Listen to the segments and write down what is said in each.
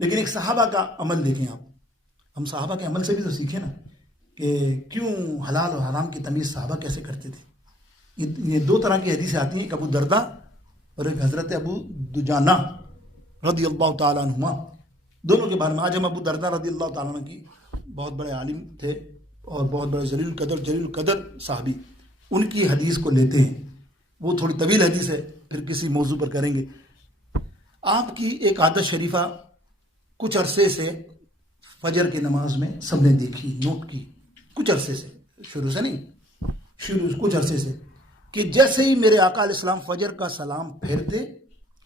लेकिन एक सहाबा का अमल देखें आप, हम सहाबा के अमल से भी तो सीखें ना कि क्यों हलाल और हराम की तमीज़ सहाबा कैसे करते थे। ये दो तरह की हदीसें आती हैं, एक अबू दरदा और एक हज़रत अबू दुजाना रदी अल्लाह तआला अन्हुमा, दोनों के बारे में। आज हम अबू दरदा रदी अल्लाह तआला अन्हु की बहुत बड़े आलिम थे और बहुत बड़े जलील कदर साहबी, उनकी हदीस को लेते हैं। वो थोड़ी तवील हदीस है, फिर किसी मौजू पर करेंगे। आपकी एक आदत शरीफा कुछ अरसे से फजर की नमाज में सबने देखी, नोट की, कुछ अरसे से, शुरू से नहीं, कुछ अरसे से, कि जैसे ही मेरे आका अलैहिस्सलाम फजर का सलाम फेरते,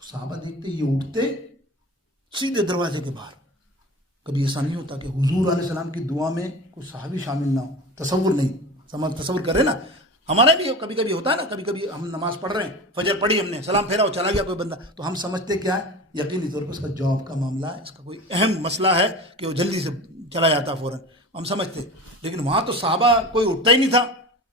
साहबा देखते ये उठते सीधे दरवाजे के बाहर। कभी ऐसा नहीं होता कि हुजूर अलैहिस्सलाम की दुआ में कोई सहाबी शामिल ना हो, तसव्वुर नहीं, तसव्वुर करें ना, हमारा भी कभी कभी होता है ना, कभी कभी हम नमाज पढ़ रहे हैं, फजर पढ़ी हमने, सलाम फेरा और चला गया कोई बंदा, तो हम समझते क्या है, यकीनी तौर पर उसका जॉब का मामला है, इसका कोई अहम मसला है कि वो जल्दी से चला जाता फ़ौरन, हम समझते। लेकिन वहाँ तो साहबा कोई उठता ही नहीं था,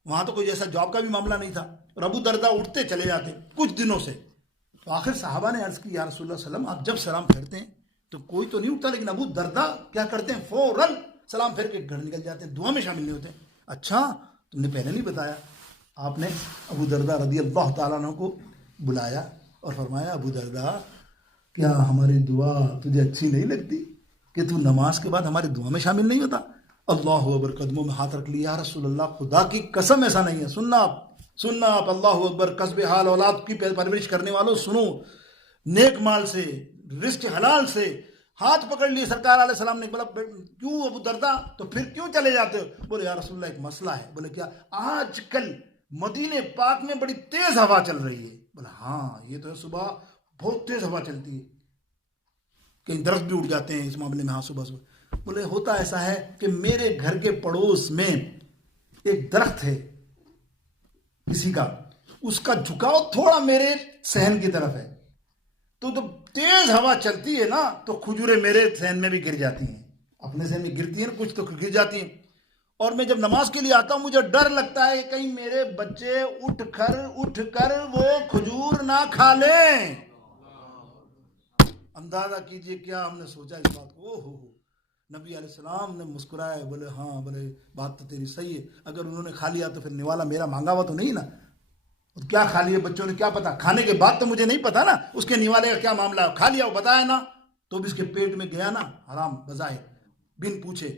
वहाँ तो कोई ऐसा जॉब का भी मामला नहीं था, और अबू दरदा उठते चले जाते कुछ दिनों से। तो आखिर साहबा ने अर्ज़ की, या रसूलुल्लाह सल्लल्लाहु अलैहि वसल्लम, आप जब सलाम फेरते हैं तो कोई तो नहीं उठता, लेकिन अबू दरदा क्या करते हैं, फ़ौरन सलाम फेर के घर निकल जाते हैं, दुआ में शामिल नहीं होते। अच्छा, तुमने पहले नहीं बताया। आपने अबू दरदा रदी अल्लाह तआला अन्हु को बुलाया और फरमाया, अबू दरदा, क्या हमारी दुआ तुझे अच्छी नहीं लगती कि तू नमाज के बाद हमारी दुआ में शामिल नहीं होता? अल्लाह अकबर, कदमों में हाथ रख लिया, रसूलुल्लाह खुदा की कसम ऐसा नहीं है। सुनना आप, अल्लाह अकबर, कसबे हाल औलाद की परवरिश करने वालों सुनो, नेक माल से, रिस्क हलाल से हाथ पकड़ लिए सरकार अलैहि सलाम ने। बोला, क्यों अबू दरदा, तो फिर क्यों चले जाते हो? बोले, या रसूलुल्लाह एक मसला है। बोले, क्या? आजकल मदीने पाक में बड़ी तेज हवा चल रही है। बोला, हाँ ये तो है, सुबह बहुत तेज हवा चलती है, कहीं दरख्त भी उड़ जाते हैं इस मामले में। हाँ, सुबह सुबह। बोले, होता ऐसा है कि मेरे घर के पड़ोस में एक दरख्त है किसी का, उसका झुकाव थोड़ा मेरे सहन की तरफ है, तो जब तेज हवा चलती है ना तो खजूरें मेरे सहन में भी गिर जाती हैं, अपने सहन में गिरती हैं, कुछ तो गिर जाती हैं। और मैं जब नमाज के लिए आता हूं, मुझे डर लगता है कहीं मेरे बच्चे उठकर वो खजूर ना खा लें। अंदाजा कीजिए क्या हमने सोचा इस बात को। हो नबी अलैहिस्सलाम ने मुस्कुराए, बोले, हाँ, बोले बात तो तेरी सही है, अगर उन्होंने खा लिया तो फिर निवाला मेरा मांगा हुआ तो नहीं ना, तो क्या खा लिया बच्चों ने, क्या पता, खाने के बाद तो मुझे नहीं पता ना उसके निवाले का क्या मामला है। खा लिया, वो बताया ना, तो भी इसके पेट में गया ना हराम बजाय, बिन पूछे।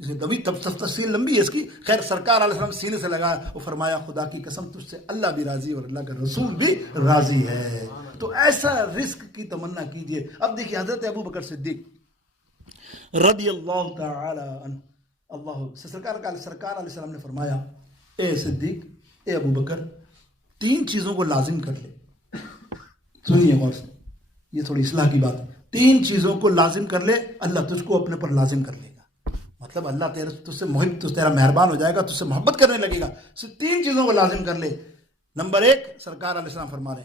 इसे कभी तफसील लंबी है इसकी। खैर, सरकार अलैहिस्सलाम सीने से लगा और फरमाया, खुदा की कसम तुझसे अल्लाह भी राजी और अल्लाह का रसूल भी राजी है। तो ऐसा रिस्क की तमन्ना कीजिए। अब देखिए, हजरत अबू बकर सिद्दीक रदी अल्लाह तआला अन्हु, अल्लाह से सरकार अलैहिस्सलाम ने फरमाया, ए सिद्दीक, ए अबू बकर, 3 चीज़ों को लाजिम कर ले। सुनिए गौर से, ये थोड़ी इस्लाह की बात है। 3 चीज़ों को लाजिम कर ले, अल्लाह तुझको अपने पर लाजिम कर लेगा। मतलब अल्लाह तुझसे मुहिब, तेरा मेहरबान हो जाएगा, तुझसे मोहब्बत करने लगेगा। 3 चीज़ों को लाजिम कर ले। नंबर 1, सरकार अलैहिस्सलाम फरमा रहे,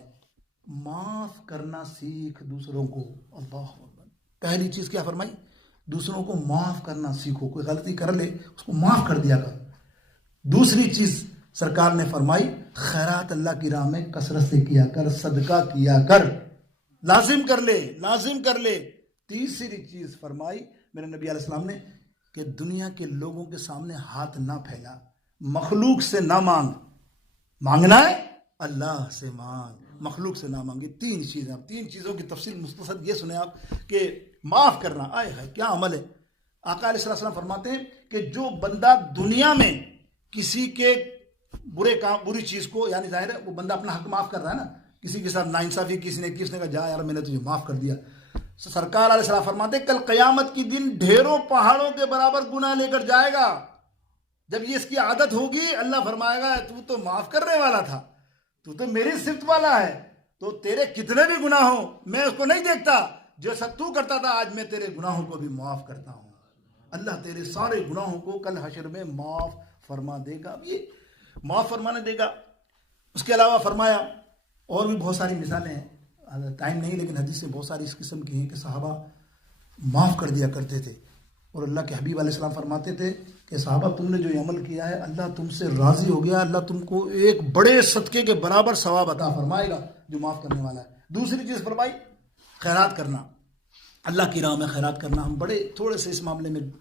माफ़ करना सीख दूसरों को। अल्लाह अकबर। पहली चीज़ क्या फरमाई? दूसरों को माफ़ करना सीखो, कोई गलती कर ले उसको माफ़ कर दिया कर। दूसरी चीज़ सरकार ने फरमाई, खैरात अल्लाह की राह में कसरत से किया कर, सदका किया कर, लाजिम कर ले। तीसरी चीज़ फरमाई मेरे नबी अलैहिस्सलाम ने कि दुनिया के लोगों के सामने हाथ ना फैला, मखलूक से ना मांग, मांगना है अल्लाह से मांग, मखलूक से ना मांगे। 3 चीज़ें। 3 चीज़ों की तफसील मुख्तसर ये सुने आप कि माफ़ करना, आए है क्या अमल है। आका अलैहिस्सलाम फरमाते हैं कि जो बंदा दुनिया में किसी के बुरे काम, बुरी चीज़ को, यानी जाहिर है वो बंदा अपना हक माफ़ कर रहा है ना, किसी के साथ नाइंसाफ़ी किसी ने कहा, जा यार मैंने तुझे माफ़ कर दिया, सरकार अलैहिस्सलाम फरमाते कल क़यामत की दिन ढेरों पहाड़ों के बराबर गुनाह लेकर जाएगा। जब ये इसकी आदत होगी, अल्लाह फरमाएगा, तू तो माफ़ करने वाला था, तू तो मेरी सिफ्त वाला है, तो तेरे कितने भी गुनाह हो मैं उसको नहीं देखता, जो सब तू करता था आज मैं तेरे गुनाहों को भी माफ़ करता हूँ। अल्लाह तेरे सारे गुनाहों को कल हशर में माफ़ फरमा देगा। अब ये माफ़ फरमाने देगा। उसके अलावा फरमाया, और भी बहुत सारी मिसालें हैं, टाइम नहीं, लेकिन हदीस से बहुत सारी इस किस्म की हैं कि सहाबा माफ़ कर दिया करते थे। और अल्लाह के हबीब अलैहिस्सलाम फरमाते थे कि सहाबा, तुमने जो ये अमल किया है अल्लाह तुमसे राज़ी हो गया, अल्लाह तुमको एक बड़े सदक़े के बराबर सवाब अता फरमाएगा जो माफ़ करने वाला है। दूसरी चीज़ फरमाई, खैरात करना। अल्लाह की राह में खैरात करना, हम बड़े थोड़े से इस मामले में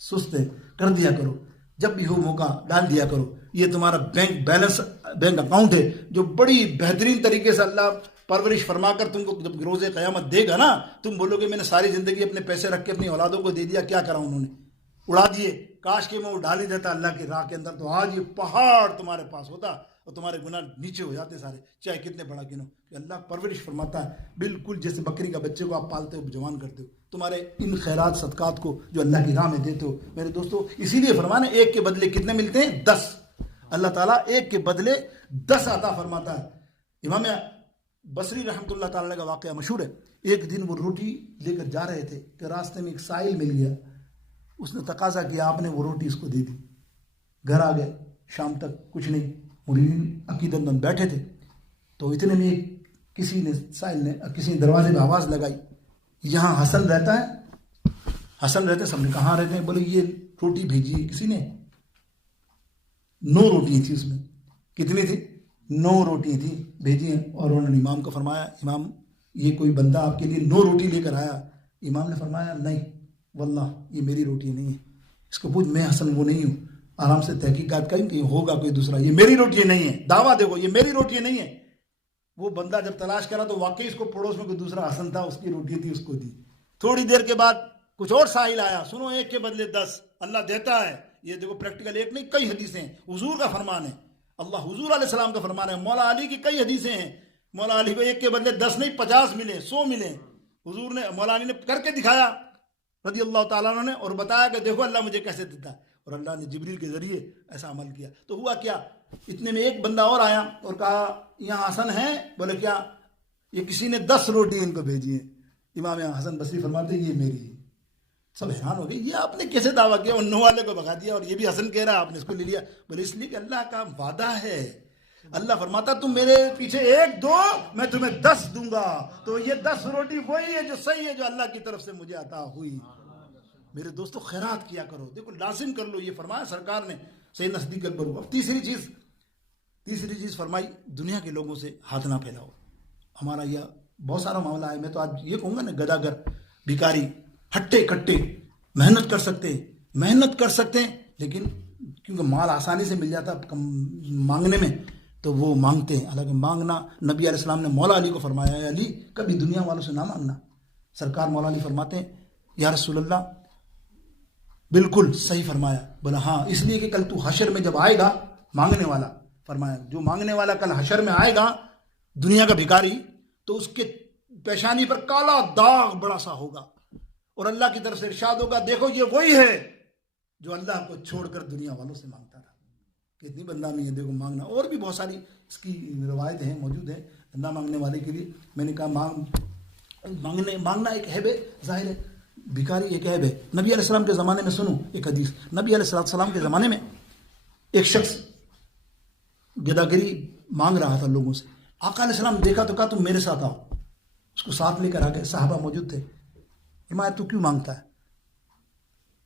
सुस्त है, कर दिया करो, जब भी हो मौका डाल दिया करो। ये तुम्हारा बैंक बैलेंस, बैंक अकाउंट है जो बड़ी बेहतरीन तरीके से अल्लाह परवरिश फरमाकर तुमको जब रोज़े क़यामत देगा ना, तुम बोलोगे मैंने सारी ज़िंदगी अपने पैसे रख के अपनी औलादों को दे दिया, क्या करा उन्होंने, उड़ा दिए, काश के मैं वो डाल ही देता अल्लाह की राह के अंदर, तो आज ये पहाड़ तुम्हारे पास होता और तुम्हारे गुनाह नीचे हो जाते सारे, चाहे कितने बड़ा गिनो। अल्लाह परवरिश फरमाता है बिल्कुल जैसे बकरी का बच्चे को आप पालते हो, जवान करते हो, तुम्हारे इन खैरात सदकात को जो अल्लाह की राह में देते हो मेरे दोस्तों, इसीलिए फरमाना एक के बदले कितने मिलते हैं, 10। अल्लाह ताला एक के बदले 10 अता फरमाता है। इमाम बसरी रहमतुल्लाह ताला का वाक़या मशहूर है। एक दिन वो रोटी लेकर जा रहे थे कि रास्ते में एक साइल मिल गया, उसने तकाजा किया, आपने वो रोटी इसको दे दी। घर आ गए, शाम तक कुछ नहीं, मुरीदीन अकीदतमंद बैठे थे, तो इतने में किसी ने साइल ने किसी दरवाजे में आवाज़ लगाई, यहाँ हसन रहता है, हसन रहते हैं। सबने कहाँ रहते हैं, बोले ये रोटी भेजी है किसी ने। 9 रोटी थी उसमें, कितनी थी, 9 रोटी थी भेजी हैं। और उन्होंने इमाम को फरमाया, इमाम ये कोई बंदा आपके लिए 9 रोटी लेकर आया। इमाम ने फरमाया नहीं वल्लाह ये मेरी रोटी नहीं है, इसको पूछ, मैं हसन वो नहीं हूँ, आराम से तहकीकात करें कि होगा कोई दूसरा, ये मेरी रोटी नहीं है, दावा देखो ये मेरी रोटी नहीं है। वो बंदा जब तलाश करा तो वाकई इसको पड़ोस में कोई दूसरा हसन था, उसकी रोटी थी, उसको दी। थोड़ी देर के बाद कुछ और साहिल आया, सुनो एक के बदले 10 अल्लाह देता है। ये देखो प्रैक्टिकल, एक नहीं कई हदीसें हैं, हुजूर का फरमान है, अल्लाह हुजूर अलैहिस्सलाम का फरमान है। मौला अली की कई हदीसें हैं, मौला अली को एक के बदले 10 नहीं 50 मिले, 100 मिले। हुजूर ने, मौला अली ने करके दिखाया रज़ी अल्लाह ताला ने, और बताया कि देखो अल्लाह मुझे कैसे देता है, और अल्लाह ने जिब्रील के जरिए ऐसा अमल किया। तो हुआ क्या, इतने में एक बंदा और आया और कहा यहाँ हसन है, बोले क्या, ये किसी ने 10 रोटी इनको भेजी है। इमाम हसन बसरी फरमाते ये मेरी है। सब हैरान हो गए, ये आपने कैसे दावा किया, उन 9 वाले को भगा दिया और ये भी हसन कह रहा है आपने इसको ले लिया। बोले इसलिए कि अल्लाह का वादा है, अल्लाह फरमाता तुम मेरे पीछे 1 दो मैं तुम्हें 10 दूंगा। तो ये 10 रोटी वही है जो सही है, जो अल्लाह की तरफ से मुझे अता हुई। मेरे दोस्तों खैरात किया करो, देखो लाजिम कर लो, ये फरमाया सरकार ने, सही नजदीक करो। अब तीसरी चीज फरमाई, दुनिया के लोगों से हाथ ना फैलाओ। हमारा यह बहुत सारा मामला है, मैं तो आज ये कहूँगा ना, गदागर भिखारी हट्टे कट्टे मेहनत कर सकते हैं, लेकिन क्योंकि माल आसानी से मिल जाता मांगने में, तो वो मांगते हैं। हालांकि मांगना, नबी अलैहिस्सलाम ने मौला अली को फरमाया है, अली कभी दुनिया वालों से ना मांगना। सरकार मौला अली फरमाते हैं, या रसूलल्लाह बिल्कुल सही फरमाया। बोला हाँ, इसलिए कि कल तू हशर में जब आएगा, मांगने वाला, फरमाया जो मांगने वाला कल हशर में आएगा, दुनिया का भिखारी, तो उसके पेशानी पर काला दाग बड़ा सा होगा, और अल्लाह की तरफ से इरशाद होगा, देखो ये वही है जो अल्लाह को छोड़कर दुनिया वालों से मांगता था। कितनी बदनामी है, देखो मांगना। और भी बहुत सारी इसकी रवायतें हैं, मौजूद हैं ना मांगने वाले के लिए। मैंने कहा मांगना एक हैब है, जाहिर है भिखारी एक हैब है। नबी अलैहिस्सलाम के ज़माने में सुनो एक हदीस, नबी अलैहिस्सलाम के ज़माने में एक शख्स गदागिरी मांग रहा था लोगों से। आका अलैहिस्सलाम देखा तो कहा तुम मेरे साथ आओ, उसको साथ लेकर आ गए, साहबा मौजूद थे। फरमाया तू क्यों मांगता है,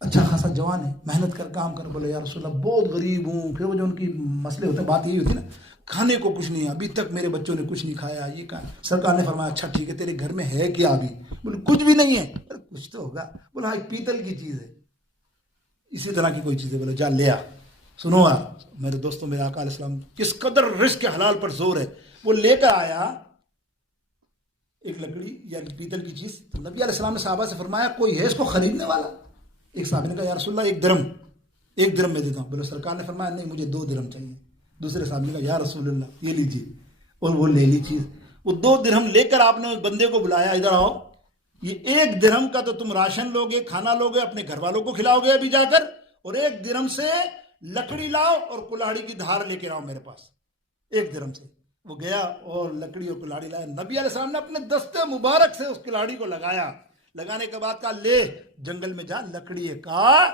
अच्छा खासा जवान है, मेहनत कर, काम कर। बोले यार रसूलल्लाह बहुत गरीब हूँ। फिर वो जो उनकी मसले होते हैं, बात यही होती ना, खाने को कुछ नहीं है, अभी तक मेरे बच्चों ने कुछ नहीं खाया, ये कहा। सरकार ने फरमाया अच्छा ठीक है, तेरे घर में है क्या अभी? बोले कुछ भी नहीं है। अरे कुछ तो होगा। बोला हाँ, एक पीतल की चीज़ है, इसी तरह की कोई चीज़ है। बोले जा ले आ। सुनो मेरे दोस्तों, मेरे आका अलैहिस्सलाम किस कदर रिस्क के हलाल पर जोर है। वो लेकर आया एक लकड़ी या पीतल की चीज़। तो नबी अलैहिस्सलाम ने साहबा से फरमाया कोई है इसको खरीदने वाला? एक साहब ने कहा या रसूलल्लाह 1 दिरहम में देता हूँ। बोले सरकार ने फरमाया नहीं, मुझे 2 दिरहम चाहिए। दूसरे साहब ने कहा या रसूलल्लाह ये लीजिए, और वो ले ली चीज़। वो 2 दिरहम लेकर आपने उस बंदे को बुलाया, इधर आओ, ये 1 दिरहम का तो तुम राशन लोगे, खाना लोगे, अपने घर वालों को खिलाओगे अभी जाकर, और 1 दिरहम से लकड़ी लाओ और कुल्हाड़ी की धार लेकर आओ मेरे पास। 1 दिरहम से वो गया और लकड़ी और कुल्हाड़ी लाया। नबी अलैहिस्सलाम ने अपने दस्ते मुबारक से उस कुल्हाड़ी को लगाया। लगाने के बाद कहा ले जंगल में जा, लकड़ी का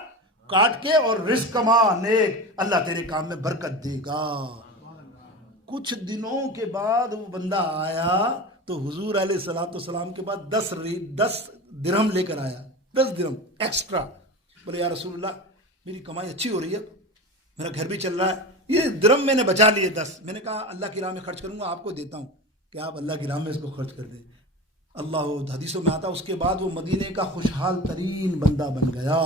काट के और रिस्क कमा, नेक, अल्लाह तेरे काम में बरकत देगा। कुछ दिनों के बाद वो बंदा आया तो हुजूर अलैहिस्सलाम के पास 10 दिरहम लेकर आया, 10 दिरहम एक्स्ट्रा। बोले या रसूलल्लाह मेरी कमाई अच्छी हो रही है, मेरा घर भी चल रहा है, ये दिरहम मैंने बचा लिए 10। मैंने कहा अल्लाह की राह में खर्च करूंगा, आपको देता हूं कि आप अल्लाह की राह में इसको खर्च कर दें। अल्लाह, हदीसों में आता उसके बाद वो मदीने का खुशहाल तरीन बंदा बन गया।